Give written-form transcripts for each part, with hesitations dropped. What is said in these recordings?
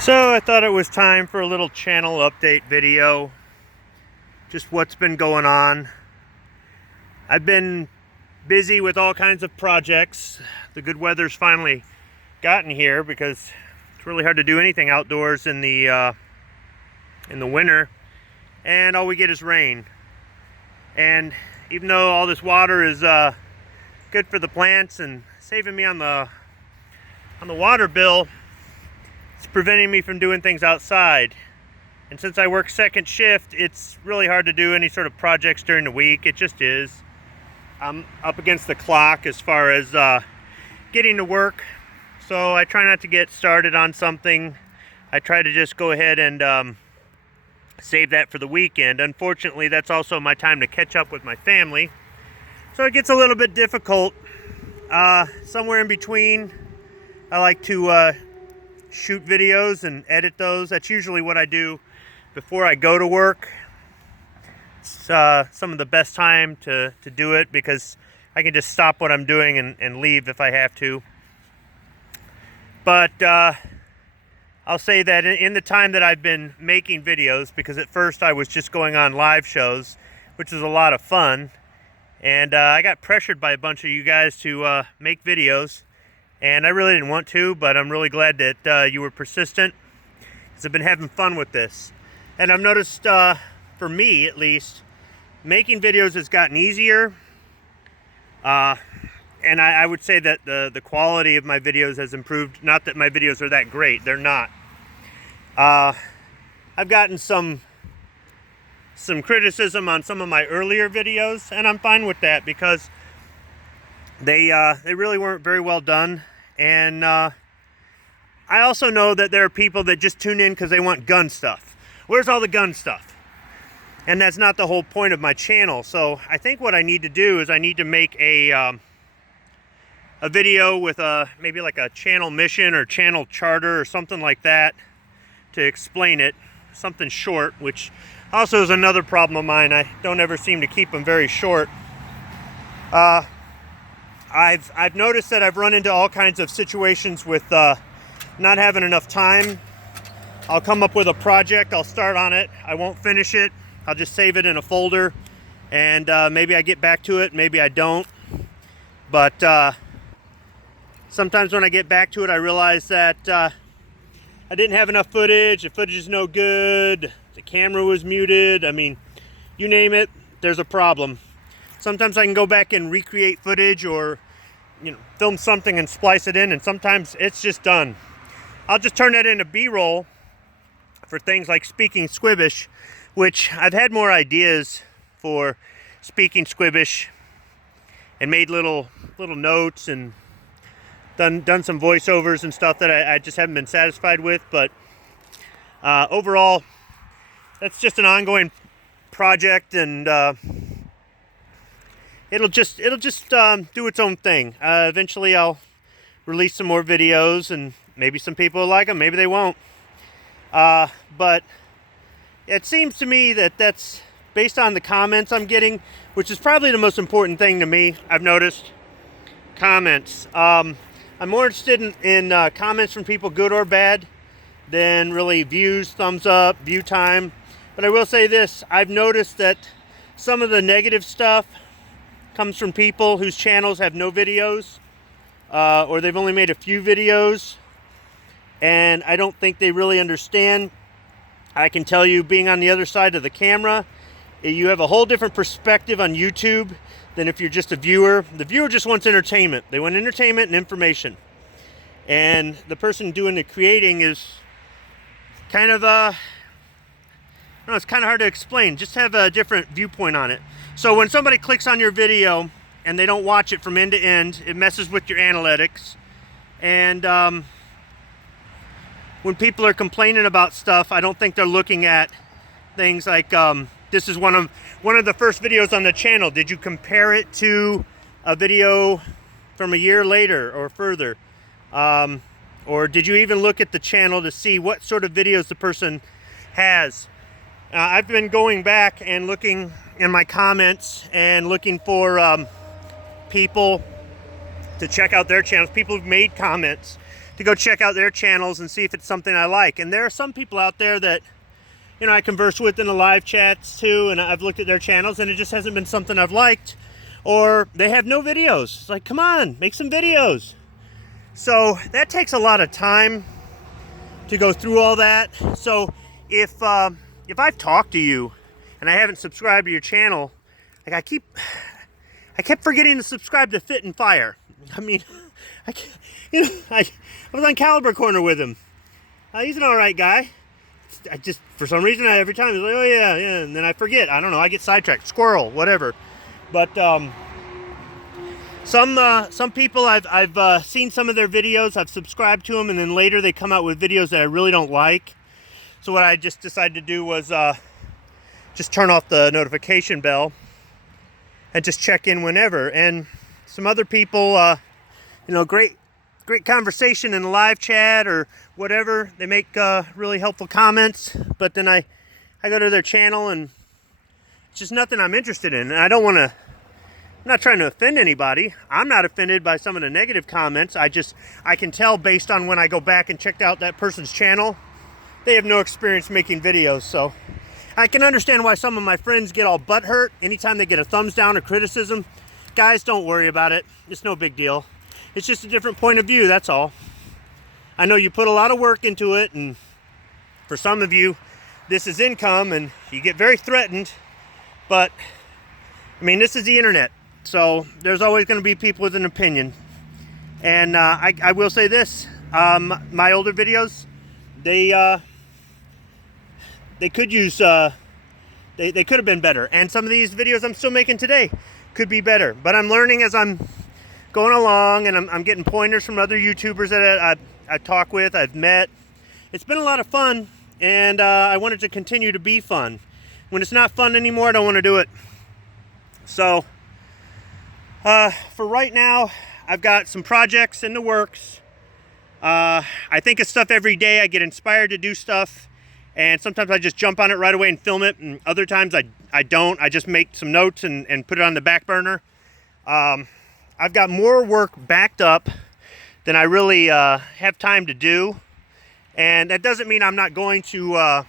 So I thought it was time for a little channel update video. Just what's been going on. I've been busy with all kinds of projects. The good weather's finally gotten here because it's really hard to do anything outdoors in the winter, and all we get is rain. And even though all this water is good for the plants and saving me on the water bill, it's preventing me from doing things outside. And since I work second shift, it's really hard to do any sort of projects during the week. It just is. I'm up against the clock as far as getting to work. So I try not to get started on something. I try to just go ahead and save that for the weekend. Unfortunately, that's also my time to catch up with my family. So it gets a little bit difficult. Somewhere in between, I like to shoot videos and edit those. That's usually what I do before I go to work. It's some of the best time to do it because I can just stop what I'm doing and leave if I have to. But I'll say that in the time that I've been making videos, because at first I was just going on live shows, which was a lot of fun, and I got pressured by a bunch of you guys to make videos. And I really didn't want to, but I'm really glad that you were persistent, because I've been having fun with this. And I've noticed, for me at least, making videos has gotten easier. And I would say that the quality of my videos has improved. Not that my videos are that great, they're not. I've gotten some criticism on some of my earlier videos, and I'm fine with that because they really weren't very well done. And I also know that there are people that just tune in because they want gun stuff. Where's all the gun stuff? And that's not the whole point of my channel. So I think what I need to do is I need to make a video with maybe like a channel mission or channel charter or something like that to explain it. Something short, which also is another problem of mine. I don't ever seem to keep them very short. I've noticed that I've run into all kinds of situations with not having enough time. I'll come up with a project, I'll start on it, I won't finish it, I'll just save it in a folder, and maybe I get back to it, maybe I don't. But sometimes when I get back to it, I realize that I didn't have enough footage, the footage is no good, the camera was muted, I mean, you name it, there's a problem. Sometimes I can go back and recreate footage or, film something and splice it in, and sometimes it's just done. I'll just turn that into B-roll for things like speaking Squibbish, which I've had more ideas for speaking Squibbish and made little notes and done some voiceovers and stuff that I just haven't been satisfied with. But overall, that's just an ongoing project, and it'll just do its own thing. Eventually I'll release some more videos, and maybe some people will like them, maybe they won't. But it seems to me that that's based on the comments I'm getting, which is probably the most important thing to me, I've noticed. Comments. I'm more interested in comments from people, good or bad, than really views, thumbs up, view time. But I will say this, I've noticed that some of the negative stuff comes from people whose channels have no videos, or they've only made a few videos, and I don't think they really understand. I can tell you, being on the other side of the camera, you have a whole different perspective on YouTube than if you're just a viewer. The viewer just wants entertainment. They want entertainment and information. And the person doing the creating is kind of, it's kind of hard to explain. Just have a different viewpoint on it. So when somebody clicks on your video and they don't watch it from end to end, it messes with your analytics. And when people are complaining about stuff, I don't think they're looking at things like, this is one of the first videos on the channel. Did you compare it to a video from a year later or further? Or did you even look at the channel to see what sort of videos the person has? I've been going back and looking in my comments and looking for people to check out their channels, people who've made comments, to go check out their channels and see if it's something I like. And there are some people out there that, you know, I converse with in the live chats too, and I've looked at their channels and it just hasn't been something I've liked, or they have no videos. It's like, come on, make some videos. So that takes a lot of time to go through all that. So if I've talked to you and I haven't subscribed to your channel, like I kept forgetting to subscribe to Fit and Fire. I mean, I was on Caliber Corner with him. He's an all right guy. I just, for some reason, every time he's like, oh yeah, and then I forget. I don't know. I get sidetracked. Squirrel, whatever. But some people I've seen some of their videos. I've subscribed to them, and then later they come out with videos that I really don't like. So what I just decided to do was just turn off the notification bell and just check in whenever. And some other people, you know, great conversation in the live chat or whatever. They make really helpful comments, but then I go to their channel and it's just nothing I'm interested in. And I don't want to, I'm not trying to offend anybody. I'm not offended by some of the negative comments. I can tell based on when I go back and checked out that person's channel, they have no experience making videos. So I can understand why some of my friends get all butthurt anytime they get a thumbs down or criticism. Guys, don't worry about it. It's no big deal. It's just a different point of view, that's all. I know you put a lot of work into it, and for some of you, this is income, and you get very threatened. But, I mean, this is the internet, so there's always going to be people with an opinion. And I will say this, my older videos, they could use, they could have been better. And some of these videos I'm still making today could be better. But I'm learning as I'm going along, and I'm getting pointers from other YouTubers that I talk with, I've met. It's been a lot of fun, and I want it to continue to be fun. When it's not fun anymore, I don't want to do it. So, for right now, I've got some projects in the works. I think of stuff every day. I get inspired to do stuff, and sometimes I just jump on it right away and film it, and other times I don't. I just make some notes and put it on the back burner. I've got more work backed up than I really have time to do, and that doesn't mean I'm not going to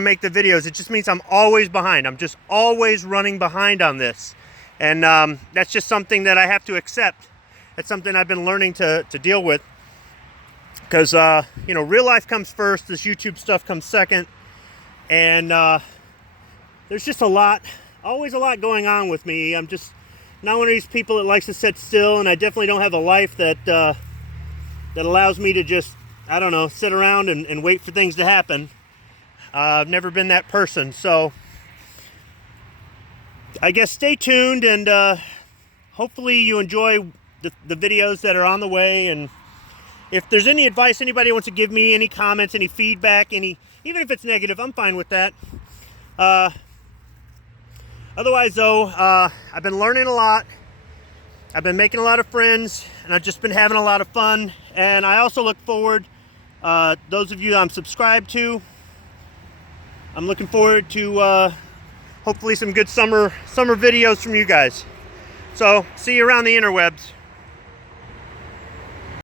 make the videos. It just means I'm always behind. I'm just always running behind on this, and that's just something that I have to accept. It's something I've been learning to deal with, because you know, real life comes first. This YouTube stuff comes second, and there's just always a lot going on with me. I'm just not one of these people that likes to sit still, and I definitely don't have a life that that allows me to just, I don't know, sit around and wait for things to happen. I've never been that person, so I guess stay tuned, and hopefully you enjoy the videos that are on the way. And if there's any advice anybody wants to give me, any comments, any feedback, even if it's negative, I'm fine with that. Otherwise, though, I've been learning a lot. I've been making a lot of friends, and I've just been having a lot of fun. And I also look forward, those of you I'm subscribed to, I'm looking forward to hopefully some good summer videos from you guys. So, see you around the interwebs.